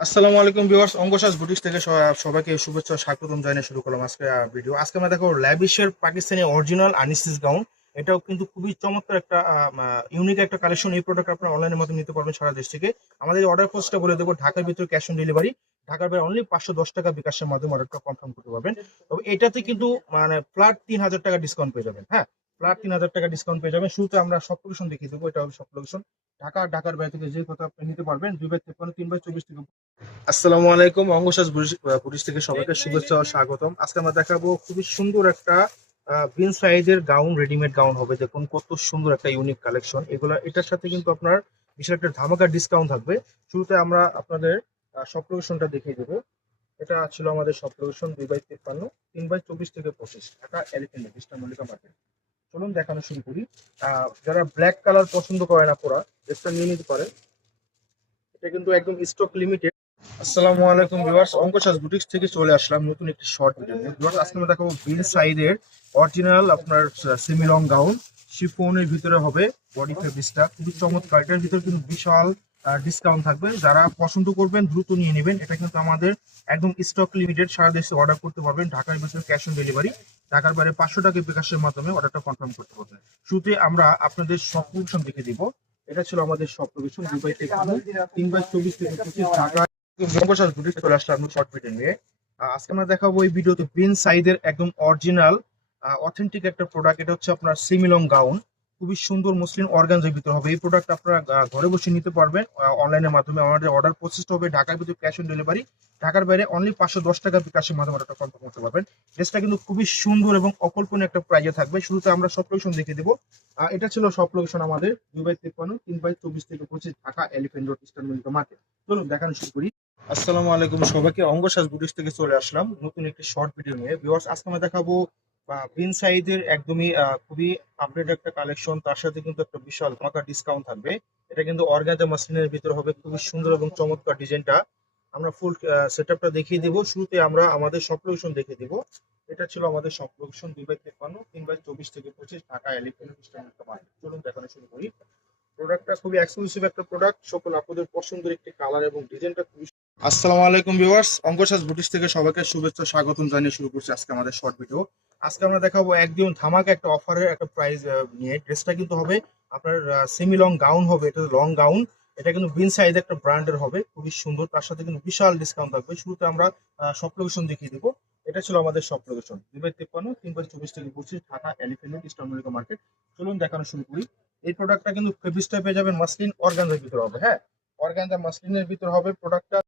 আসসালামু আলাইকুম viewers, অঙ্গসাজ boutiques থেকে সবাইকে শুভেচ্ছা স্বাগতম জানিয়ে শুরু করলাম আজকে ভিডিও। আজকে আমরা দেখো ল্যাভিশের পাকিস্তানি অরিজিনাল আনিসিস গাউন। এটাও কিন্তু খুবই চমৎকার একটা ইউনিক একটা কালেকশন। এই প্রোডাক্ট আপনারা অনলাইনের মাধ্যমে নিতে পারবেন সারা দেশ থেকে। আমাদের অর্ডার পোস্টটা বলে দেবো, ঢাকার ভিতরে ক্যাশ অন ডেলিভারি, ঢাকার বাইরে অনলি 510 টাকা বিকাশের মাধ্যমে অর্ডারটা কনফার্ম করতে পারবেন। তবে এটাতে কিন্তু মানে ফ্ল্যাট 3000 টাকা ডিসকাউন্ট পেয়ে যাবেন। হ্যাঁ, ফ্ল্যাট 3000 টাকা ডিসকাউন্ট পেয়ে যাবেন। শুরুতে আমরা সব লোকেশন দেখিয়ে দেবো। এটা হবে সব লোকেশন ঢাকার বাইরে থেকে যে কথা আপনি নিতে পারবেন 2/53, 3/24 থেকে। আসসালামু আলাইকুম, অঙ্গসাজ বুটিক্স থেকে সবাইকে শুভেচ্ছা ও স্বাগতম। আজকে আমরা দেখাবো খুবই সুন্দর একটা বিন সাইজের গাউন, রেডিমেড গাউন হবে। দেখুন কত সুন্দর একটা ইউনিক কালেকশন এগুলা। এটার সাথে কিন্তু আপনার বিশাল একটা ধামাকা ডিসকাউন্ট থাকবে। শুরুতে আমরা আপনাদের সব লোকেশনটা দেখিয়ে দেবো। এটা ছিল আমাদের সব লোকেশন 2/53, 3/24 থেকে 25, Dhaka elephant road, eastern Mallika market. চলুন দেখানো শুরু করি। যারা ব্ল্যাক কালার পছন্দ করে না পরা, ড্রেসটা নিয়ে নিতে পারে। এটা কিন্তু একদম স্টক লিমিটেড। আসসালামু আলাইকুম ভিউয়ার্স, অঙ্কসাজ বুটিক্স থেকে চলে আসলাম নতুন একটি শর্ট ভিডিও নিয়ে। ভিউয়ার্স, আজকে আমরা দেখাবো বিন সাইজের অরিজিনাল আপনার সেমি লং গাউন, শিফনের ভিতরে হবে। বডি ফেব্রিক্সটা খুবই চমৎকার। এটার ভিতরে কিন্তু বিশাল ডিসকাউন্ট থাকবে। যারা পছন্দ করবেন দ্রুত নিয়ে নেবেন। এটা কিন্তু আমাদের একদম স্টক লিমিটেড, সারা দেশে অর্ডার করতে পারবেন। ঢাকার ভিতরে ক্যাশ অন ডেলিভারি, ঢাকার বাইরে 500 টাকা বিকাশের মাধ্যমে অর্ডারটা কনফার্ম করতে পারবেন। শুরুতে আমরা আপনাদের সব লোকেশন দেখে দিব। এটা ছিল আমাদের সব লোকেশন 2/53, 3/24 থেকে 25, ঢাকা অঙ্গসাজ বুটিক্স চলে আসলাম শর্ট ভিডিও নিয়ে। আজকে আমরা দেখাবো এই ভিডিওতে বিন সাইজের একদম অরিজিনাল অথেন্টিক একটা প্রোডাক্ট। এটা হচ্ছে আপনার সেমিলং গাউন, খুবই সুন্দর মসলিন অর্গানজার ভিতরে হবে। এই প্রোডাক্ট আপনারা ঘরে বসে নিতে পারবেন অনলাইনের মাধ্যমে। আমাদের অর্ডার প্রসেসটা হবে ঢাকার ভিতরে ক্যাশ অন ডেলিভারি, ঢাকার বাইরে অনলি 510 টাকা বিকাশের মাধ্যমে অর্ডারটা কনফার্ম করতে পারবেন। ড্রেসটা কিন্তু খুবই সুন্দর এবং অকল্পনীয় একটা প্রাইজে থাকবে। শুরুতে আমরা সব লোকেশন দেখে দেবো। এটা ছিল সব লোকেশন আমাদের 2/53, 3/24 থেকে 25, Dhaka elephant road, eastern Mallika market. চলুন দেখানো শুরু করি। আসসালামু আলাইকুম সবাইকে, অঙ্গসাজ বুটিক্স থেকে চলে আসলাম নতুন একটি শর্ট ভিডিও নিয়ে। ভিউয়ার্স, আজকে আমরা দেখাবো বিন সাইজের একদমই খুবই আপডেট একটা কালেকশন। তার সাথে কিন্তু একটা বিশাল ধামাকা ডিসকাউন্ট থাকবে। এটা কিন্তু অর্গানজা মাসলিনের ভিতরে হবে, খুবই সুন্দর এবং চমৎকার ডিজাইনটা। আমরা ফুল সেটআপটা দেখিয়ে দেবো। শুরুতে আমরা আমাদের সব লোকেশন দেখিয়ে দেবো। এটা ছিল আমাদের সব লোকেশন 2/53, 3/24 থেকে 25, ঢাকা এলিফ্যান্ট রোড। চলুন দেখানো শুরু করি। প্রোডাক্টটা খুবই এক্সক্লুসিভ একটা প্রোডাক্ট, সকল আপনাদের পছন্দের একটি কালার এবং ডিজাইনটা খুবই। আসসালামু আলাইকুম ভিউয়ার্স, অঙ্কসাজ বুটিক্স থেকে সবাইকে শুভেচ্ছা স্বাগতম জানিয়ে শুরু করছি আজকে আমাদের শর্ট ভিডিও। আজকে আমরা দেখাবো একদম ধামাকা একটা অফারের একটা প্রাইস নিয়ে। ড্রেসটা কিন্তু হবে আপনার সেমি লং গাউন হবে। এটা লং গাউন, এটা কিন্তু বিন সাইজ একটা ব্র্যান্ডের হবে, খুবই সুন্দর। তার সাথে কিন্তু বিশাল ডিসকাউন্ট থাকবে। শুরুতে আমরা সব লোকেশন দেখিয়ে দেবো। এটা ছিল আমাদের সব লোকেশন 2/53, 3/24 থেকে 25, Dhaka elephant road, eastern Mallika market. চলুন দেখানো শুরু করি। এই প্রোডাক্টটা কিন্তু ফেব্রিক্সটা পেয়ে যাবেন মাসলিন অর্গানজার ভিতরে হবে। হ্যাঁ, অর্গানজা মাসলিনের ভিতরে হবে প্রোডাক্টটা।